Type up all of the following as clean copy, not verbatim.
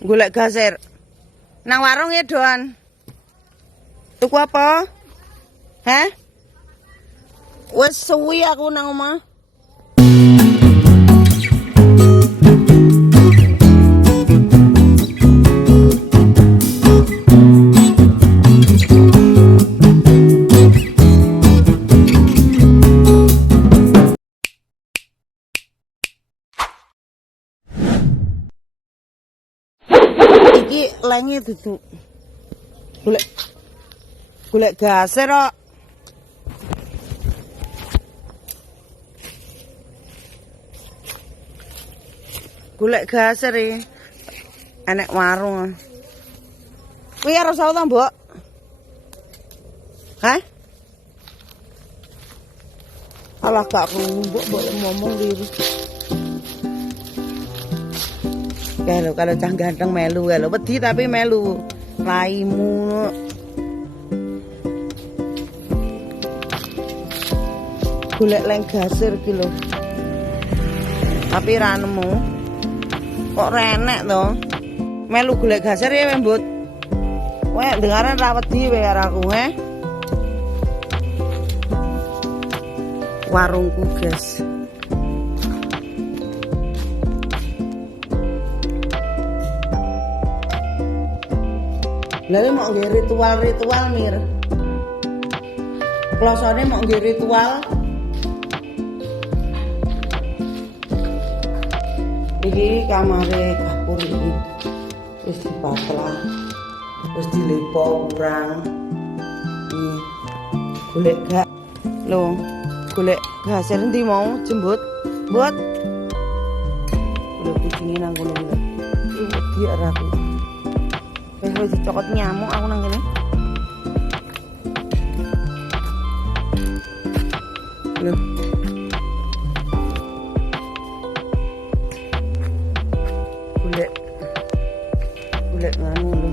Golek gasir. Nang warung ya, Don. Tuku apa? Hah? Wes suwi aku nang omah. Iki lenge duduk. Golek gasir kok. Golek gasir iki. Enek warung. Kuwi arep sawo ta, Mbok? Hah? Alah gak mbok ngomong diri. Kalau cah ganteng melu kalau wedi tapi melu. Laimu. Golek leng gasir ki lho. Tapi ra nemu. Kok renek to? Melu golek gasir ya, Mbut. Kowe dengaran ra wedi wae karo aku, Warungku, guys. Lalu mau nggih ritual mir. Klosone mau nggih ritual. Iki kamare kapur iki. Wis dipatlah. Wis dilepo urang. Golek gak. Lho, golek gasir endi mau jembut? Mbut. Lho kucinge nang kono lho. Iki wedi ora aku. Wis dicokot nyamuk aku nang kene. Lho. Golek nganu lho.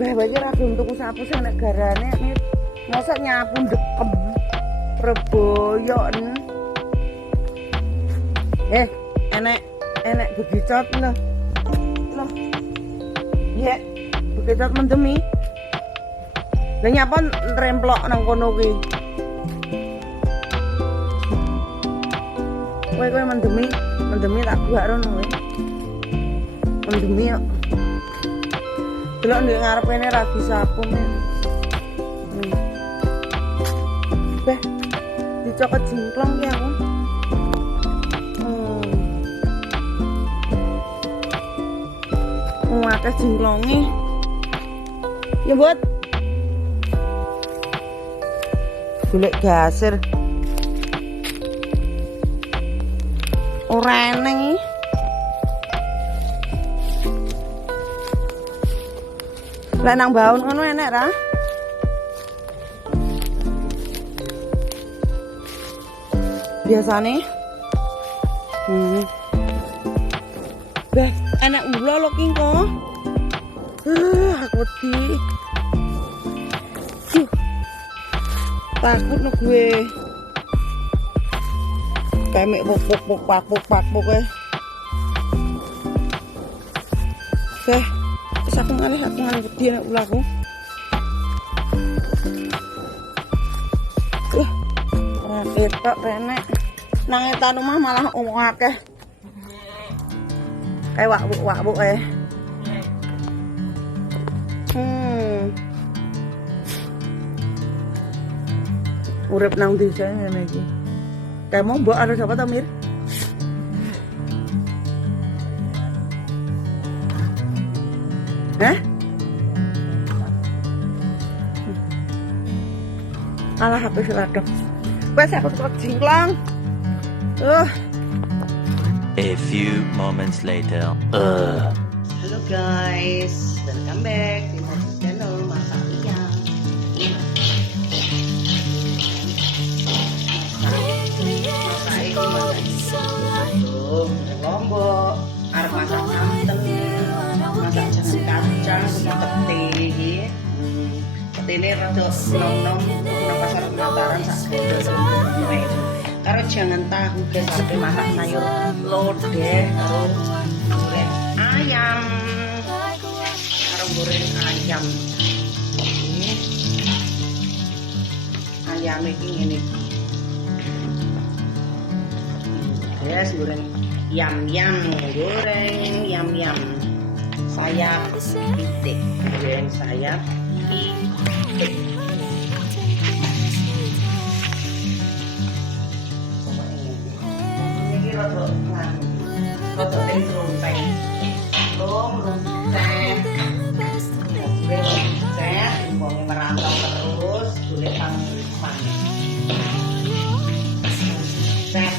Wah, wae ra gelem tuku sapu sing nek garane mosok nyapu ndekem. Reboyon. Enek begicot lho. Lho. Iya. Begicot mendemi. Lah nyapa remplok nang kono kuwi. Kowe mendemi tak buak rono kowe. Mendemi kok. Delok ndek ngarep kene ra disapu men. Beh, dicokot jingklong ki aku. Akeh jingklonge. Ya, Bud. Golek gasir. Ora eneng. Lah nang baun ngono enek ra? Biasane. Beh, enek ula lho ki kok. Aku wedi. Takut no gue. Kayak pok eh. Terus aku ngalih wedi anak ulaku. Ketok renek. Nang etan omah malah omong akeh. Kayak wakbuk urip nang desa ngene iki. Kayak mau mbok ada siapa ta, Mir? Hah? Alah HP seladok. Wes aku tukang jingklang. A few moments later. Halo guys, welcome back di channel Masak Liang. Lombok, arep masak santen, masak jalan kacang, sama pete. Petene rada nom-nom nang pasar Mataram sak karo jangan tahu guys, arep masak sayur lodeh karo ayam. goreng ayam. Ini ayam ini guys, goreng yam goreng yam sayap pitik, goreng sayap pitik. Ini rodok rumpeng umpamanya merantau terus boleh panggilan teh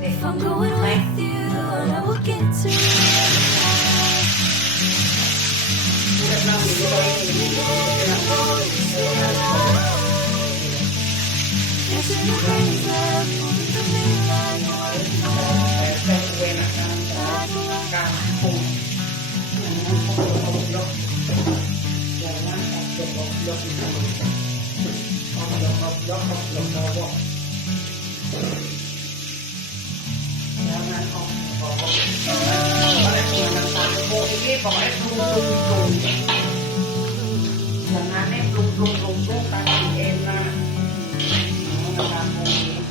If I'm going with you, I will get to pokoknya plung jangannya plung tapi enak kampung ini.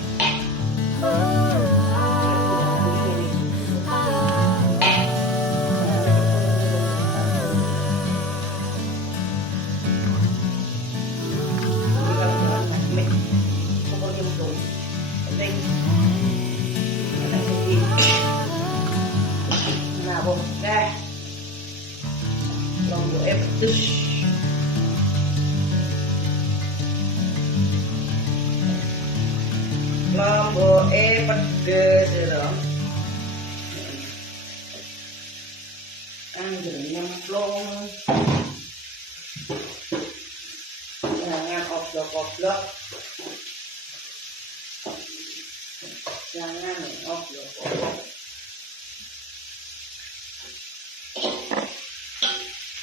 Pedes lomboke pedes ya anjir nyemplung jangan oblok-oblok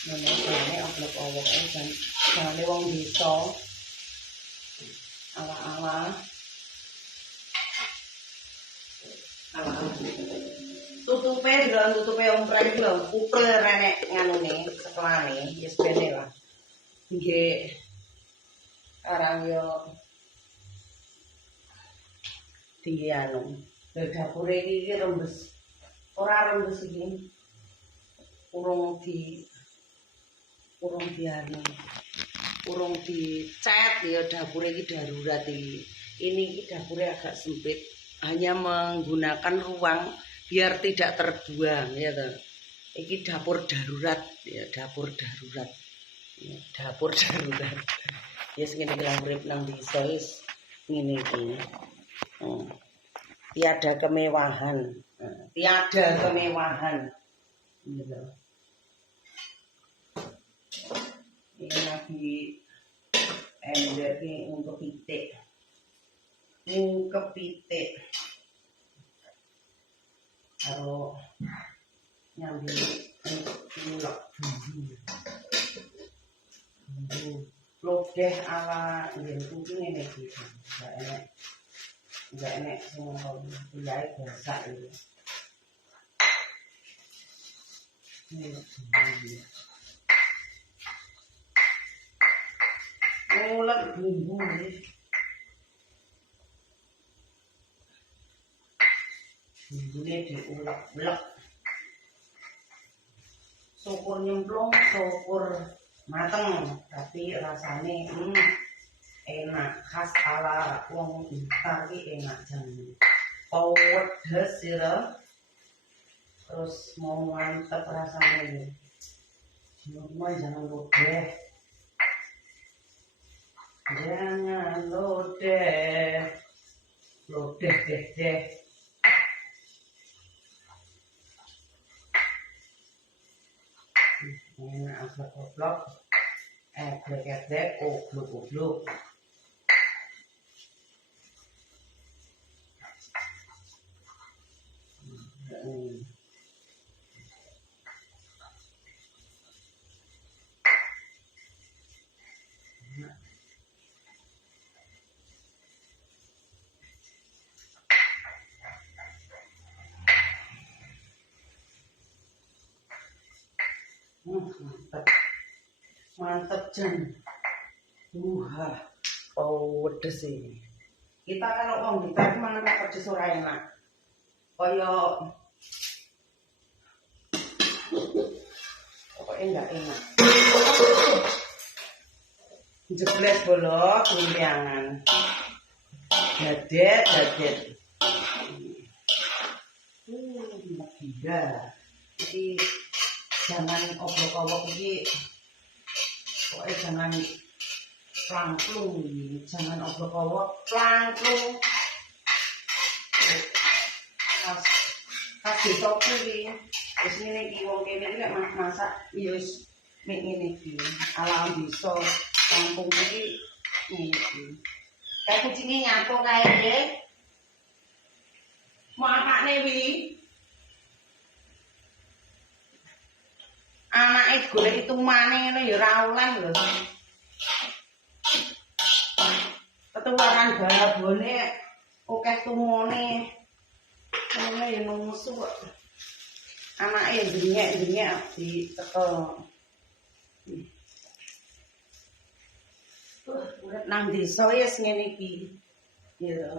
Ini oblok-oblok jangan wong desa ala-ala tutupe ompreng iki lho kupel renek nganune sekelane wis bene lah nggih arang yo tinggi anu dapur iki rembes ora rembes iki urung dicat ya dapurnya ini darurat ini dapurnya agak sempit hanya menggunakan ruang biar tidak terbuang ya toh. Ini dapur darurat ya dapur darurat ya segini bilang urip nang desa wis ngene iki tiada kemewahan gitu. Ini lagi ember ini untuk pitik kalau nyambil ngulek lodeh ala yen kucing ini gitu enggak enak semua piyai gasak ini ngulek bumbu bumbune diulek-ulek syukur nyemplung syukur mateng tapi rasane enak khas ala wong Blitar iki enak jangan pedes ya terus mau mantep rasanya semua jangan lodeh deh ini oblok-oblok eblek-eblek oblok-oblok Mantep. Mantep jen. Oh pedes ini. Kita kalau wong kita mangan pedes ora enak. Kaya pokoknya enggak enak. Jeblet bolok lumpiangan. Dadet. Gila. Jadi jangan obrok-obrok iki. Pokoknya jangan plangklung, jangan obrok-obrok, plangklung. Pas besok iki wis ngene iki wong kene iki lek masak ya wis mek ngene iki. Ala bisa kampung iki ngene iki. Kayak kucinge nyapo kae nggih. Mau apane wi? Anake golek itumane ngene ya ora oleh lho. Ketularan babone akeh tumone. Ngene ya nungsu kok. Anake ndengek-ndengek ditekel. Urip nang desa wis ngene iki. Ya.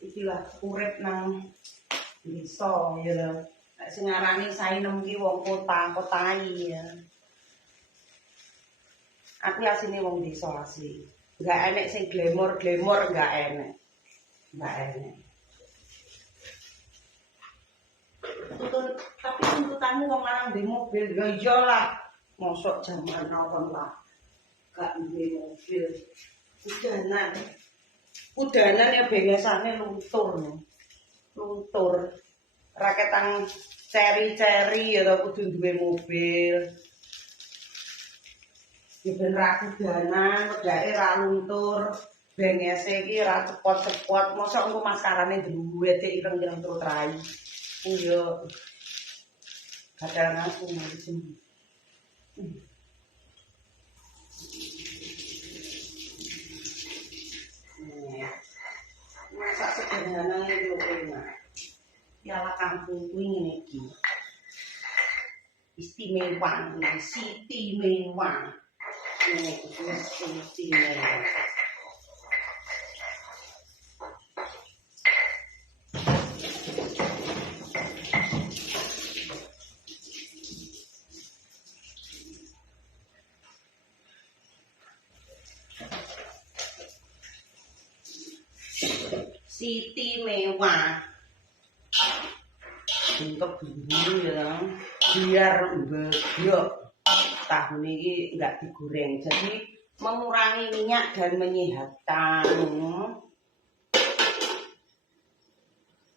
Ikilah urip nang desa ya lho. Nek sing ngarani sainem ki wong kota-kotai ya. Aku asline wong desa asli. Enggak enek sing glamor-glamor enggak enek. Enggak enek. Tapi tuntutanmu wong lanang duwe mobil ya iyalah. Mosok jaman nopon lah. Gak duwe mobil. Udanan ya bengesane luntur. Raketang ceri-ceri ya to kudu duwe mobil. Ya ben ra udanan, wedake ra luntur, bengese iki ra cepot-cepot. Mosok engko maskarane duwe dik ireng-ireng terus rai. Yo. Kadang aku macam masak sederhana itu enak. Piala kampung kuwi ngene iki. Istimewa, istimewa. Ini istimewa. Siti mewah untuk bumbu ya biar mbedok tahu ini enggak digoreng jadi mengurangi minyak dan menyehatkan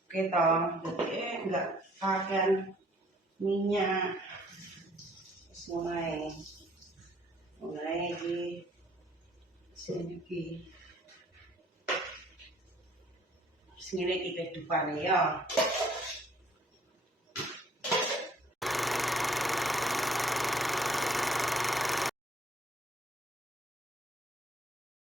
kita jadi enggak pakai minyak mulai di sini Ngene iki kedupane ya.